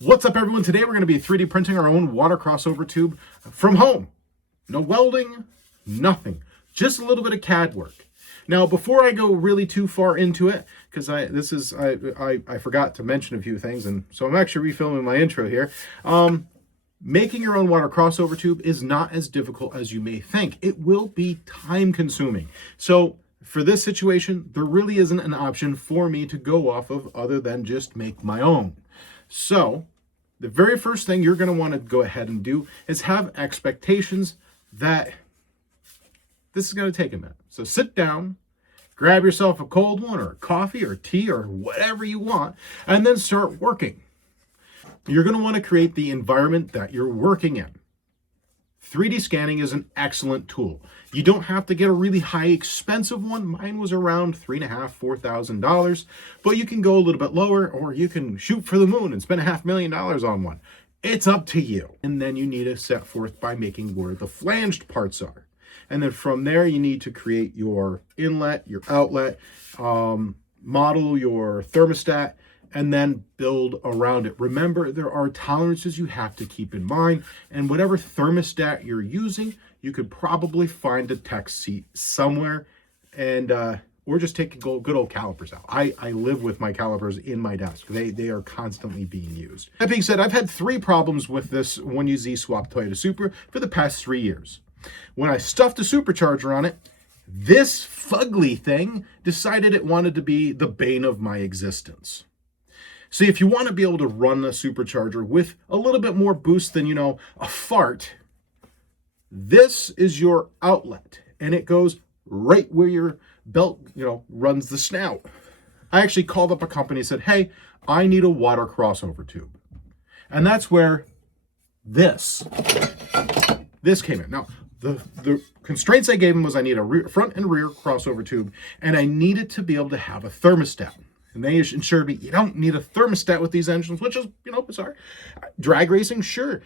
What's up, everyone? Today we're going to be 3D printing our own water crossover tube from home. No welding, nothing. Just a little bit of CAD work. Now, before I go really too far into it, because I forgot to mention a few things, and so I'm actually refilming my intro here. Making your own water crossover tube is not as difficult as you may think. It will be time consuming. So for this situation, there really isn't an option for me to go off of other than just make my own. So the very first thing you're going to want to go ahead and do is have expectations that this is going to take a minute. So sit down, grab yourself a cold one or a coffee or tea or whatever you want, and then start working. You're going to want to create the environment that you're working in. 3D scanning is an excellent tool. You don't have to get a really high expensive one. Mine was around $3,500 to $4,000, but you can go a little bit lower, or you can shoot for the moon and spend $500,000 on one. It's up to you. And then you need to set forth by making where the flanged parts are. And then from there, you need to create your inlet, your outlet, model your thermostat, and then build around it. Remember, there are tolerances you have to keep in mind, and whatever thermostat you're using, you could probably find a tech seat somewhere, and or just take good old calipers out. I live with my calipers in my desk. They are constantly being used. That being said, I've had 3 problems with this 1UZ swap Toyota Supra for the past 3 years. When I stuffed a supercharger on it, this fugly thing decided it wanted to be the bane of my existence. See, if you want to be able to run a supercharger with a little bit more boost than, a fart, this is your outlet, and it goes right where your belt, runs the snout. I actually called up a company and said, hey, I need a water crossover tube. And that's where this came in. Now, the constraints I gave them was I need a front and rear crossover tube, and I needed to be able to have a thermostat. And they assured me, you don't need a thermostat with these engines, which is, bizarre. Drag racing, sure.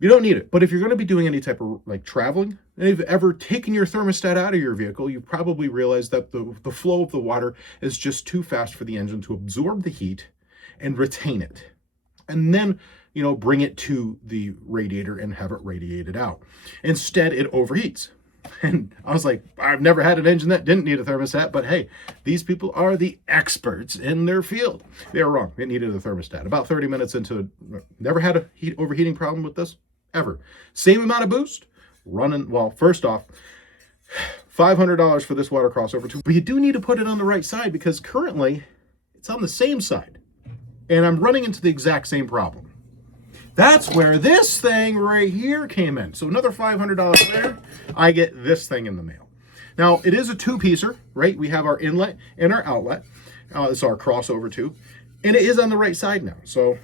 You don't need it. But if you're going to be doing any type of traveling, and if you've ever taken your thermostat out of your vehicle, you probably realize that the flow of the water is just too fast for the engine to absorb the heat and retain it. And then, bring it to the radiator and have it radiated out. Instead, it overheats. And I was like, I've never had an engine that didn't need a thermostat, but hey, these people are the experts in their field. They were wrong. It needed a thermostat. About 30 minutes into it, never had a overheating problem with this, ever. Same amount of boost, running, well, first off, $500 for this water crossover tube, but you do need to put it on the right side because currently it's on the same side, and I'm running into the exact same problem. That's where this thing right here came in. So another $500 there, I get this thing in the mail. Now, it is a 2-piecer, right? We have our inlet and our outlet. This is our crossover tube. And it is on the right side now. So,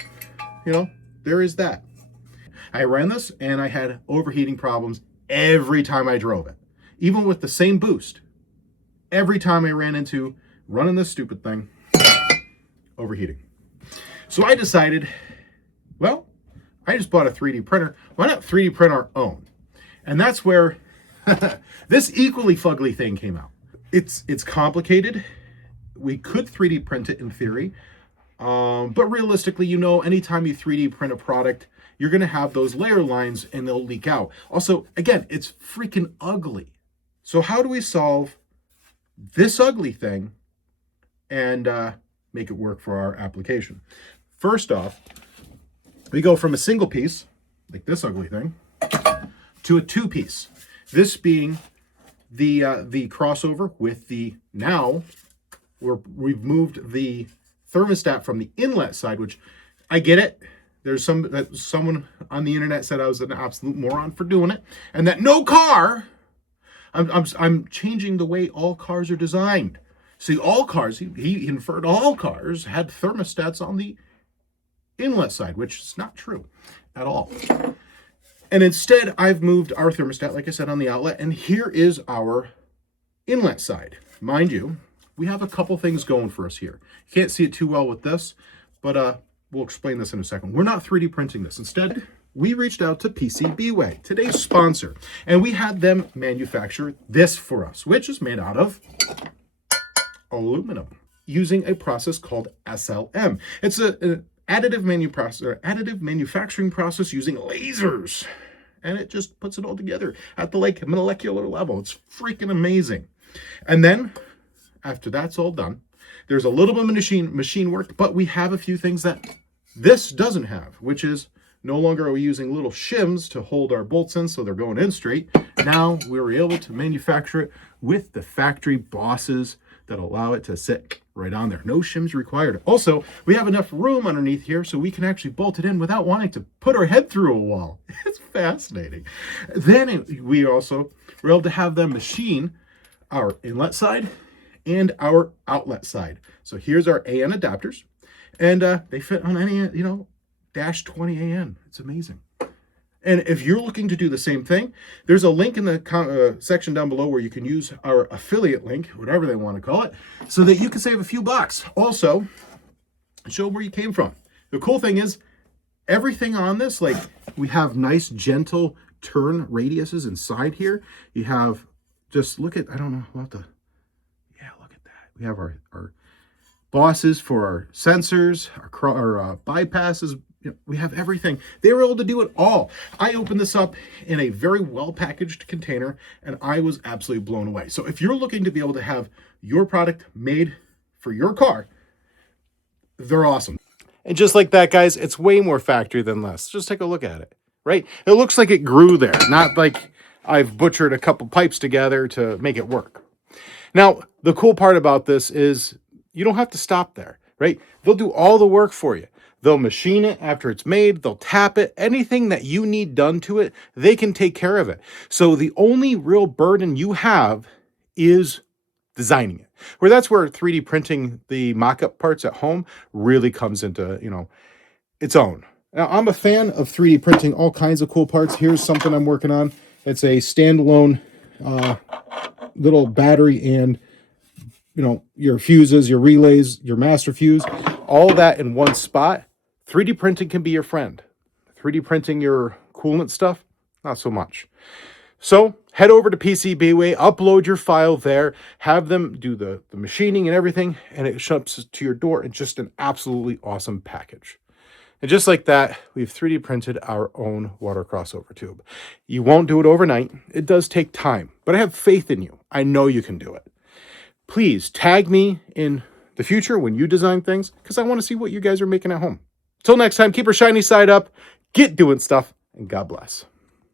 there is that. I ran this, and I had overheating problems every time I drove it. Even with the same boost. Every time I ran into running this stupid thing, overheating. So I decided, well, I just bought a 3D printer. Why not 3D print our own? And that's where this equally fugly thing came out. It's complicated. We could 3D print it in theory. But realistically, anytime you 3D print a product, you're going to have those layer lines and they'll leak out. Also, again, it's freaking ugly. So how do we solve this ugly thing and make it work for our application? First off, we go from a single piece, like this ugly thing, to a 2-piece. This being the crossover with the, now we've moved the thermostat from the inlet side, which I get it. There's someone on the internet said I was an absolute moron for doing it, and that no car, I'm changing the way all cars are designed. See, all cars, he inferred all cars had thermostats on the inlet side, which is not true at all. And instead, I've moved our thermostat, like I said, on the outlet, and here is our inlet side. Mind you, we have a couple things going for us here. You can't see it too well with this, but we'll explain this in a second. We're not 3D printing this. Instead, we reached out to PCBWAY, today's sponsor, and we had them manufacture this for us, which is made out of aluminum using a process called SLM. It's additive manufacturing process using lasers. And it just puts it all together at the like molecular level. It's freaking amazing. And then after that's all done, there's a little bit of machine work, but we have a few things that this doesn't have, which is no longer are we using little shims to hold our bolts in so they're going in straight. Now we were able to manufacture it with the factory bosses that allow it to sit right on there. No shims required. Also, we have enough room underneath here so we can actually bolt it in without wanting to put our head through a wall. It's fascinating. Then we also were able to have them machine our inlet side and our outlet side. So here's our AN adapters, and they fit on any, dash 20 AN. It's amazing. And if you're looking to do the same thing, there's a link in the section down below where you can use our affiliate link, whatever they want to call it, so that you can save a few bucks. Also, show where you came from. The cool thing is, everything on this, like we have nice, gentle turn radiuses inside here. You have, just look at, I don't know about the, yeah, look at that. We have our bosses for our sensors, our bypasses. We have everything. They were able to do it all. I opened this up in a very well-packaged container, and I was absolutely blown away. So if you're looking to be able to have your product made for your car, they're awesome. And just like that, guys, it's way more factory than less. Just take a look at it, right? It looks like it grew there, not like I've butchered a couple pipes together to make it work. Now, the cool part about this is you don't have to stop there, right? They'll do all the work for you. They'll machine it after it's made. They'll tap it. Anything that you need done to it, they can take care of it. So the only real burden you have is designing it. Where that's where 3D printing the mock-up parts at home really comes into, its own. Now, I'm a fan of 3D printing all kinds of cool parts. Here's something I'm working on. It's a standalone little battery and, your fuses, your relays, your master fuse, all that in one spot. 3D printing can be your friend. 3D printing your coolant stuff, not so much. So head over to PCBWAY, upload your file there, have them do the machining and everything, and it ships to your door in just an absolutely awesome package. And just like that, we've 3D printed our own water crossover tube. You won't do it overnight. It does take time, but I have faith in you. I know you can do it. Please tag me in the future when you design things, because I want to see what you guys are making at home. Till next time, keep your shiny side up, get doing stuff, and God bless.